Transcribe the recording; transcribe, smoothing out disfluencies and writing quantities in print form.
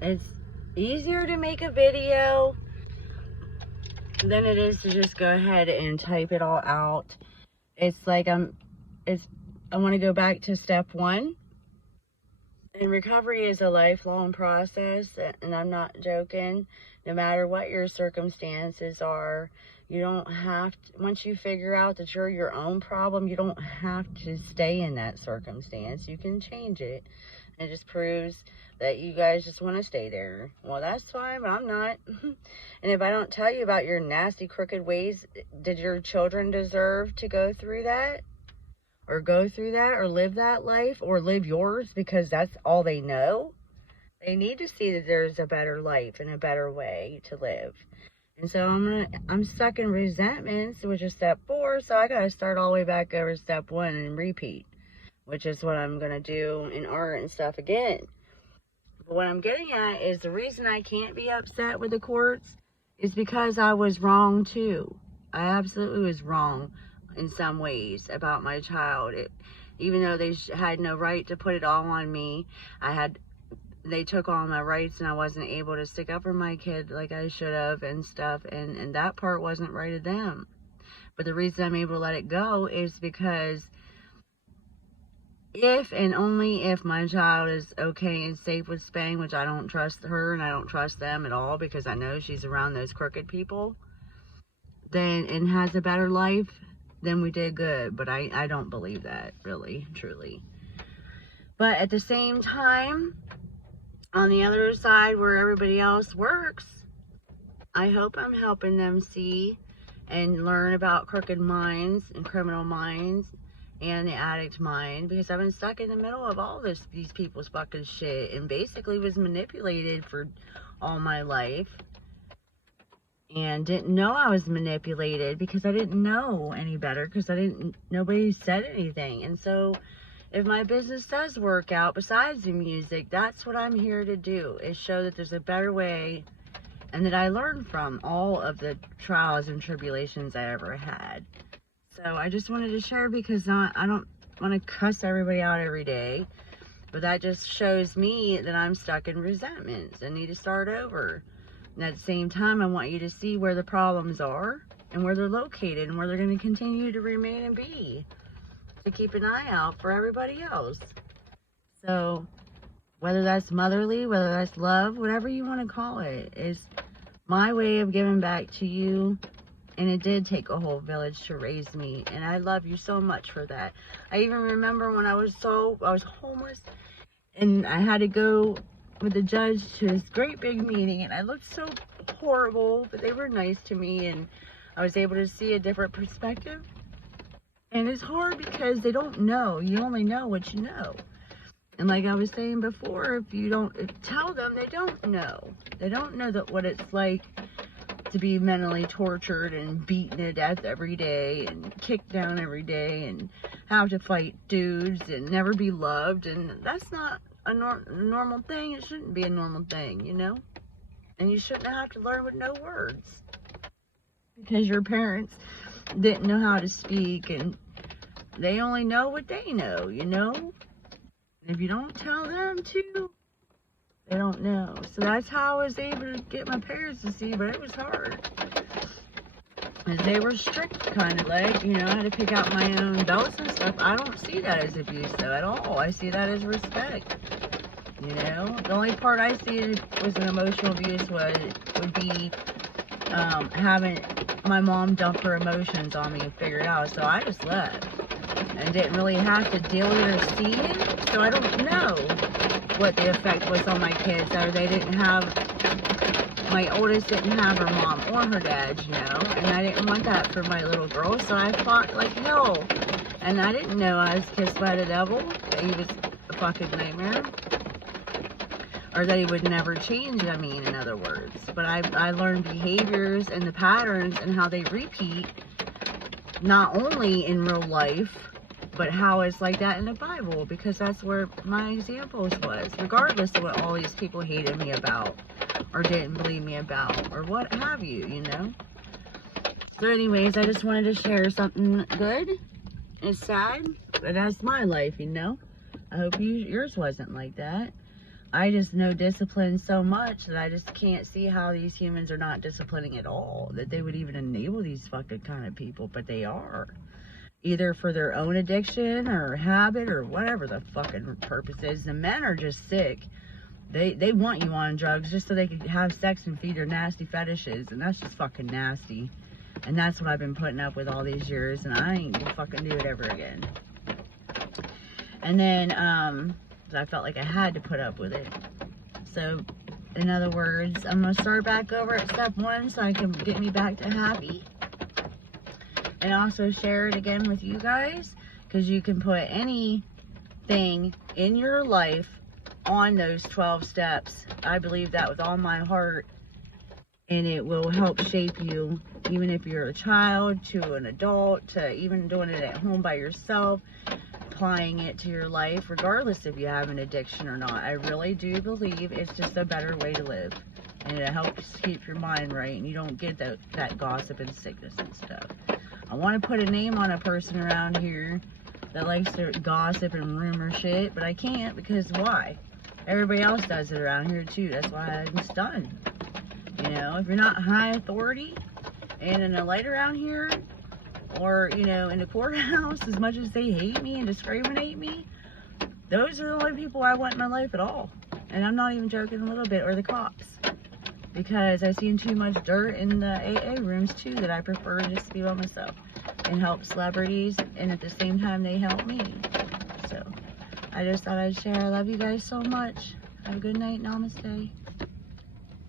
It's easier to make a video than it is to just go ahead and type it all out. It's like I want to go back to step one. And recovery is a lifelong process, and I'm not joking. No matter what your circumstances are, you don't have to, once you figure out that you're your own problem, you don't have to stay in that circumstance. You can change it. It just proves that you guys just want to stay there. Well, that's fine, but I'm not. And if I don't tell you about your nasty, crooked ways, did your children deserve to go through that? Or go through that, or live that life, or live yours because that's all they know? They need to see that there's a better life and a better way to live. And so I'm stuck in resentments, which is step 4, so I gotta start all the way back over step 1 and repeat, which is what I'm gonna do in art and stuff again. But what I'm getting at is the reason I can't be upset with the courts is because I was wrong too. I absolutely was wrong in some ways about my child. Even though they had no right to put it all on me, they took all my rights, and I wasn't able to stick up for my kid like I should have and stuff, and that part wasn't right of them. But the reason I'm able to let it go is because if and only if my child is okay and safe with Spain, which I don't trust her and I don't trust them at all because I know she's around those crooked people, then and has a better life, then we did good. But I don't believe that, really, truly. But at the same time, on the other side where everybody else works, I hope I'm helping them see and learn about crooked minds and criminal minds and the addict mind, because I've been stuck in the middle of all these people's fucking shit and basically was manipulated for all my life. And didn't know I was manipulated because I didn't know any better, because nobody said anything. And so if my business does work out besides the music, that's what I'm here to do, is show that there's a better way and that I learned from all of the trials and tribulations I ever had. So I just wanted to share, because I don't want to cuss everybody out every day, but that just shows me that I'm stuck in resentments and need to start over. And at the same time, I want you to see where the problems are and where they're located and where they're going to continue to remain and be, to keep an eye out for everybody else. So whether that's motherly, whether that's love, whatever you want to call it, is my way of giving back to you. And it did take a whole village to raise me, and I love you so much for that. I even remember when I was homeless, and I had to go with the judge to this great big meeting, and I looked so horrible, but they were nice to me, and I was able to see a different perspective. And it's hard because they don't know. You only know what you know. And like I was saying before, if you don't tell them, they don't know. They don't know what it's like to be mentally tortured and beaten to death every day and kicked down every day and have to fight dudes and never be loved. And that's not a normal thing. It shouldn't be a normal thing, you know? And you shouldn't have to learn with no words, because your parents didn't know how to speak, and they only know what they know, you know? And if you don't tell them to, they don't know. So that's how I was able to get my parents to see, but it was hard. And they were strict, kind of like, you know, I had to pick out my own belts and stuff. I don't see that as abuse, though, at all. I see that as respect, you know? The only part I see was an emotional abuse would be having my mom dump her emotions on me and figure it out. So I just left and didn't really have to deal with it or see it. So I don't know what the effect was on my kids, or they didn't have, my oldest didn't have her mom or her dad, you know, and I didn't want that for my little girl, so I fought like hell. And I didn't know I was kissed by the devil, that he was a fucking nightmare, or that he would never change, I mean, in other words. But I learned behaviors and the patterns and how they repeat, not only in real life, but how it's like that in the Bible, because that's where my examples was, regardless of what all these people hated me about, or didn't believe me about, or what have you, you know? So anyways, I just wanted to share something good. It's sad, but that's my life, you know? I hope yours wasn't like that. I just know discipline so much that I just can't see how these humans are not disciplining at all. That they would even enable these fucking kind of people, but they are. Either for their own addiction or habit or whatever the fucking purpose is. The men are just sick. They want you on drugs just so they can have sex and feed their nasty fetishes, and that's just fucking nasty. And that's what I've been putting up with all these years, and I ain't gonna fucking do it ever again. And then, I felt like I had to put up with it. So, in other words, I'm gonna start back over at step 1 so I can get me back to happy. And also share it again with you guys, because you can put anything in your life on those 12 steps. I believe that with all my heart, and it will help shape you, even if you're a child to an adult, to even doing it at home by yourself, applying it to your life, regardless if you have an addiction or not. I really do believe it's just a better way to live, and it helps keep your mind right, and you don't get that gossip and sickness and stuff. I want to put a name on a person around here that likes to gossip and rumor shit, but I can't, because why? Everybody else does it around here too. That's why I'm stunned. You know, if you're not high authority and in a light around here, or, you know, in the courthouse, as much as they hate me and discriminate me, those are the only people I want in my life at all. And I'm not even joking a little bit, or the cops. Because I've seen too much dirt in the AA rooms too, that I prefer just to be by myself and help celebrities, and at the same time they help me. So I just thought I'd share. I love you guys so much. Have a good night. Namaste.